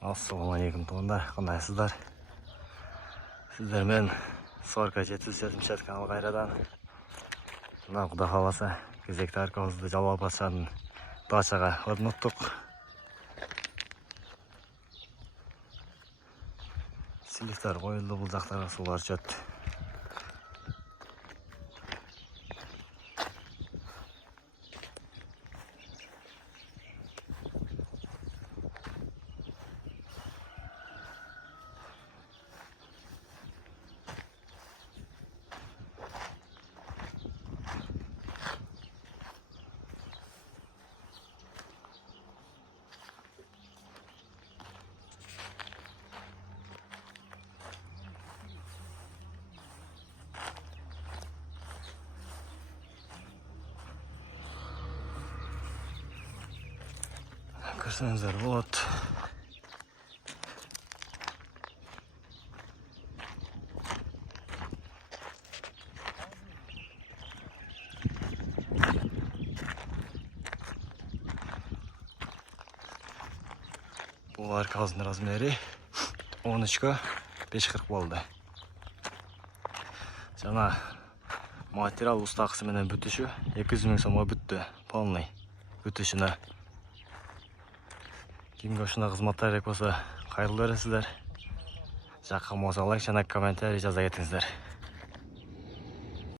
Assalamualaikum tuğanlar, qandaysizlar? Sizler men Sorka 770 kanal qayradan. Bundan Xudo xolasa кезекті арқамызды Жалал патшаның дачаға орнаттық. Силифтер қойылды, бұл жақтарға сулар жетті. Көрсеңіздер болады. Бұл арқасының размері 13-ке 5.40 болды. Жаңа материал ұстақысы менен бүтіші 200 000 сомға бүтті. Полный бүтішіні. Kimga shuna xizmatlar kerak bo'lsa, xayrli bo'lsizlar. Жақын болса лайк және комментарий жаза кетіңіздер.